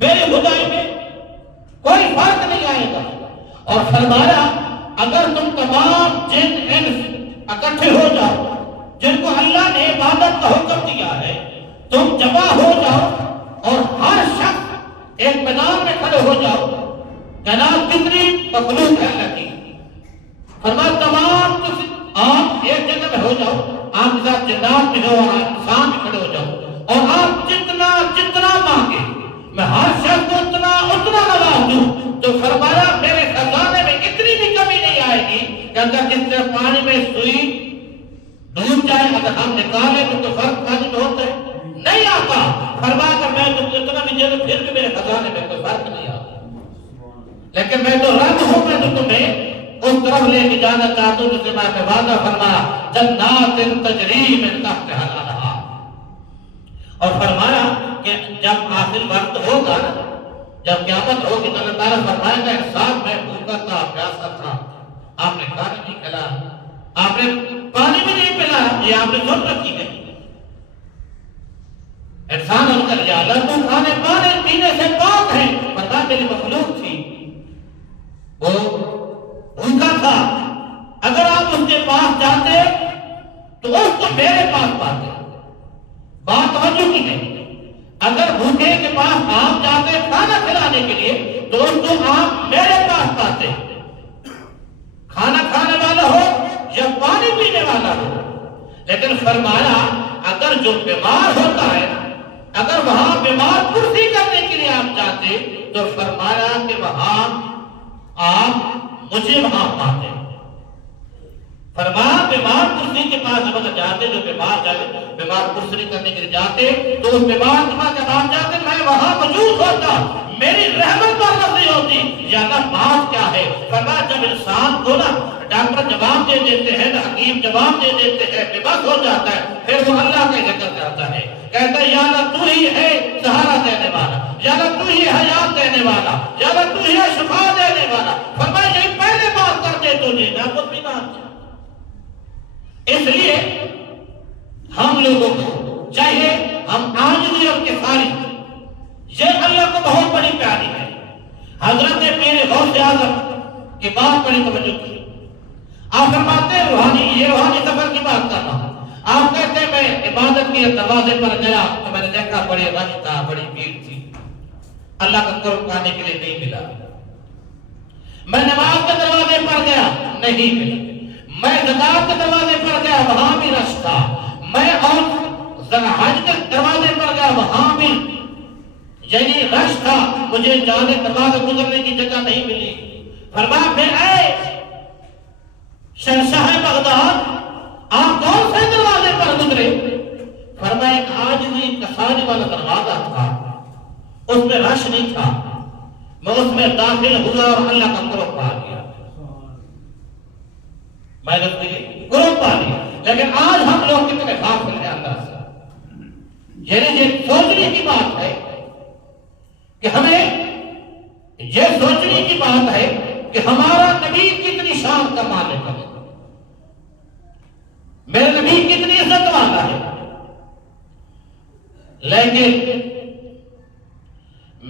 میری خدائی میں کوئی فرق نہیں آئے گا۔ اور فرمایا اگر تم تمام جن انس اکٹھے ہو جاؤ جن کو اللہ نے عبادت کا حکم دیا ہے، تم جمع ہو جاؤ اور ہر شخص ایک میدان میں کھڑے ہو جاؤ، جناب کتنی مخلوق ہے اللہ کی، فرمایا تمام آپ ایک جگہ میں ہو جاؤ، آپ کے ساتھ جنات میں ہو اور انسان میں کھڑے ہو جاؤ، اور آپ جتنا جتنا مانگے میں ہر شخص کو اتنا نواز دوں۔ تو فرمایا میرے خزانے میں اتنی بھی کمی نہیں آئے گی کہ اگر جس طرح پانی میں سوئی ڈوب جائے اگر ہم نکالیں تو فرق پانی میں ہوتا ہے نہیں آتا۔ فرمایا کر میں تم کو اتنا بھی دے دوں پھر بھی میرے خزانے میں کوئی فرق نہیں آتا، لیکن میں تو رب ہوں، میں تو تمہیں اس طرف لے کے جانا چاہتا ہوں جسے میں وعدہ فرمایا جنات تجری من تحتہا الانہار۔ اور فرمایا کہ جب آخر وقت ہوگا، جب قیامت ہوگی تو اللہ تعالیٰ فرمائے گا انسان میں بھوکا تھا، پیاسا تھا، آپ نے کھانا نہیں کھلایا، آپ نے پانی بھی نہیں پلایا، یہ آپ نے سن رکھی ہے۔ انسان ان کا یا اللہ تو کھانے پانے پینے سے پاک ہے، فرمایا میری مخلوق تھی وہ بھوکا تھا، اگر آپ اس کے پاس جاتے تو اس کو میرے پاس پاتے۔ بات توجہ کی نہیں، اگر بھوکے کے پاس آپ جاتے کھانا کھلانے کے لیے تو اس کو آپ میرے پاس پاتے، کھانا کھانے والا ہو یا پانی پینے والا ہو۔ لیکن فرمایا اگر جو بیمار ہوتا ہے، اگر وہاں بیمار پرسی کرنے کے لیے آپ جاتے تو فرمایا کہ وہاں آپ مجھے وہاں پاتے۔ فرمایا بیمار پرسی کے پاس جب اگر جاتے، جو بیمار جائے بیمار پرسی کرنے کے لیے جاتے تو اس بیمار کے پاس جب آپ جاتے میں وہاں موجود ہوتا، میری رحمت پر نظر ہوتی۔ یا نہ بات کیا ہے، فرمایا جب انسان کو نا ڈاکٹر جواب دے دیتے ہیں، حکیم جواب دے دیتے ہیں، بے بس ہو جاتا ہے، پھر وہ اللہ کا ذکر کرتا ہے، کہتا ہے یا اللہ تو ہی ہے سہارا دینے والا، یا اللہ تو ہی حیات دینے والا، یا اللہ تو ہی ہے شفا دینے والا۔ فرمایا یہی پہلے بات کرتے تو نہیں نعمت بھی نہ آتی۔ اس لیے ہم لوگوں کو چاہیے ہم عاجزی اور کفاری، یہ اللہ کو بہت بڑی پیاری ہے۔ حضرت پیر غوث اعظم کی بات بڑی توجہ کی، آپ فرماتے ہیں یہ روحانی سفر کی بات کر رہا ہوں۔ آپ کہتے ہیں میں عبادت کے دروازے پر گیا تو میں نے دیکھا بڑی رش تھا، بڑی بھیڑ تھی، اللہ کا قرب پانے کے لیے نہیں ملا۔ میں نماز کے دروازے پر گیا نہیں ملا، میں زکات کے دروازے پر گیا وہاں بھی رش تھا، میں اور حج کے دروازے پر گیا وہاں بھی یعنی رش تھا، مجھے جانے دروازے گزرنے کی جگہ نہیں ملی۔ فرمایا پھر اے شہنشاہ بغداد آپ کون سے دروازے پر گزرے؟ فرمایا ایک عاجزی کسانی والا دروازہ تھا، اس میں رش نہیں تھا، میں اس میں داخل ہوا اور اللہ کا قرب پا لیا، میں نے قرب پا لیا۔ لیکن آج ہم لوگ کتنے غافل ہیں اللہ سے، یعنی یہ سوچنے کی بات ہے کہ ہمیں یہ سوچنے کی بات ہے کہ ہمارا نبی کتنی شان کا مالک ہے، میرے نبی کتنی عزت والا ہے، لیکن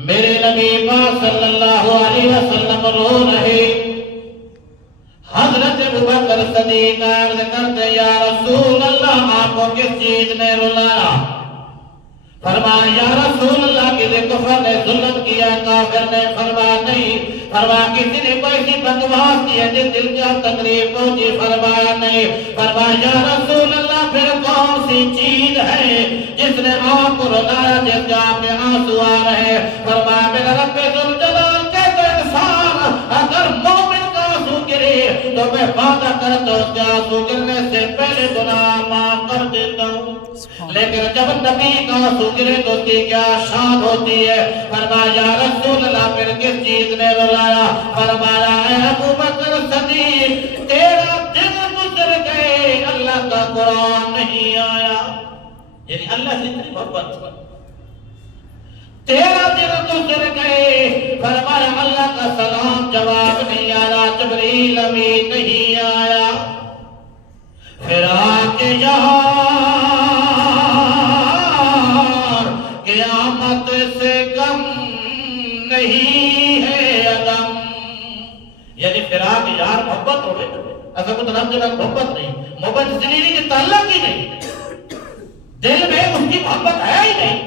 میرے نبی پاک صلی اللہ علیہ وسلم رو رہے۔ حضرت ابوبکر صدیق عرض کرتے یا رسول اللہ آپ کو کس چیز نے رلایا؟ فرمایا یا رسول اللہ کسی کفر نے ظلم کیا، کافر نے؟ فرمایا نہیں۔ فرمایا کسی نے کوئی سی بکواس کی ہے جس دل کی تکلیف پہنچی؟ فرمایا نہیں۔ فرمایا یا رسول اللہ پھر کون سی چیز ہے جس نے آپ کو رلایا، جس کے آپ میں آنسو آ رہے؟ فرمایا میرا رب ذوالجلال کہتے انسان اگر مومن کا آنسو گرے تو میں وعدہ کرتا ہوں کہ آنسو گرنے سے پہلے گناہ معاف کر دیتا ہوں، لیکن جب نبی کا آنسو گرے تو اس کی کیا شان ہوتی ہے؟ فرمایا یا رسول اللہ پھر کس چیز نے رلایا؟ فرمایا اے ابو بکر صدیق تیرا دن گزر گئے اللہ کا قرآن نہیں آیا، یعنی اللہ سے اتنی محبت، تیرا دن گزر گئے، فرمایا اللہ کا سلام جواب نہیں آیا، جبریل ابھی نہیں آیا، پھر آ کے یہاں قیامت سے کم نہیں ہے عدم، یعنی فراق یار محبت ہو گئی، ایسا کچھ رب جناب محبت نہیں، محبت اس لیے نہیں کہ تعلق ہی نہیں، دل میں اس کی محبت ہے ہی نہیں،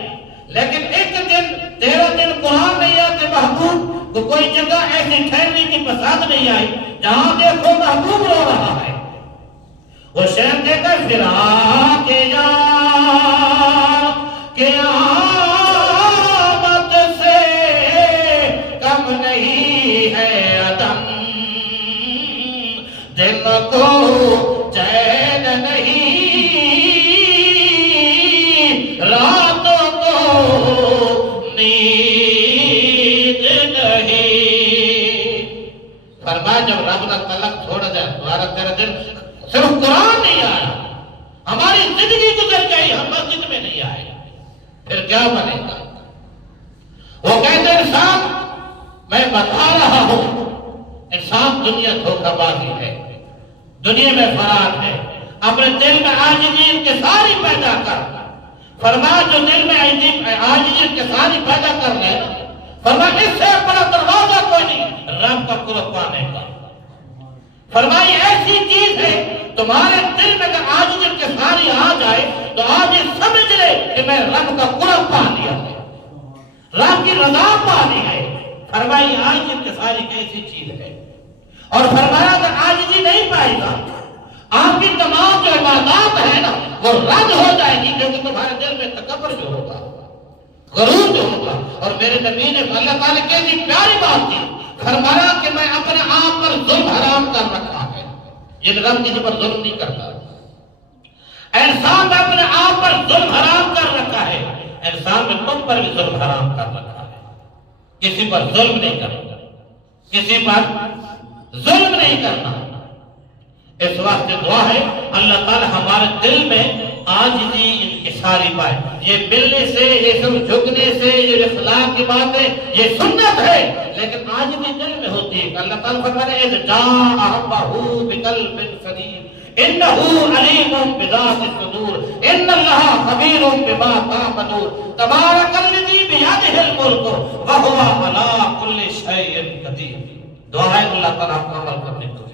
لیکن ایک دن تیرا دن قرآن نہیں آتے محبوب تو کوئی جگہ ایسی ٹھہرنے کی پسند نہیں آئی جہاں دیکھو محبوب رو رہا ہے، وہ شہر دیکھا فراق یار کہ آمد سے کم نہیں ہے عدم، دل کو چین نہیں راتوں کو نیند نہیں، فرمایا جب رب کا تعلق چھوڑ جائے تمہارا تیرا دل صرف قرآن نہیں آیا، ہماری زندگی گزر گئی، ہم مسجد میں نہیں آئے، پھر کیا بنے گا؟ وہ کہتے انسان میں بتا رہا ہوں انسان دنیا دھوکہ بازی ہے، دنیا میں فرار ہے، اپنے دل میں عاجزی انکساری پیدا کر، فرمایا جو دل میں عاجزی انکساری پیدا کر لے، فرمایا اس سے بڑا دروازہ کوئی نہیں رب کا قرب پانے کا، فرمائی ایسی چیز ہے تمہارے دل میں اگر عاجزی انکساری آ جائے تو آج یہ سمجھ لے کہ میں رب کا قرب پا لیا ہے، رب کی رضا پانی ہے، فرمائی عاجزی انکساری کیسی چیز ہے، اور فرمایا اگر عاجزی نہیں پائے گا آپ کی تمام جو عبادات ہے نا وہ رد ہو جائے گی، کیونکہ تمہارے دل میں تکبر جو ہوگا، غرور جو ہوگا، اور میرے نبی نے اللہ تعالیٰ کیسی پیاری بات کی، فرمایا کہ میں اپنے آپ پر ظلم حرام کر رکھا ہے، یہ رب کسی پر ظلم نہیں کرتا، انسان نے اپنے آپ پر ظلم حرام کر رکھا ہے، انسان نے تم پر بھی ظلم حرام کر رکھا ہے، کسی پر ظلم نہیں کرنا، کسی پر ظلم نہیں کرنا، اس واسطے دعا ہے اللہ تعالی ہمارے دل میں عاجزی انکساری پائے، یہ ملنے سے، یہ سب جھکنے سے، یہ اخلاق کی بات ہے، یہ سنت ہے، لیکن عاجزی دل میں ہوتی ہے، اللہ تعالیٰ فرما رہے ہیں جاء ربہ بقلب سلیم انہ علیم بذات الصدور ان اللہ خبیر بما تعملون تبارک الذی بیدہ الملک وہو علی کل شیء قدیر، دعا ہے اللہ تعالیٰ کو عمل کرنے کو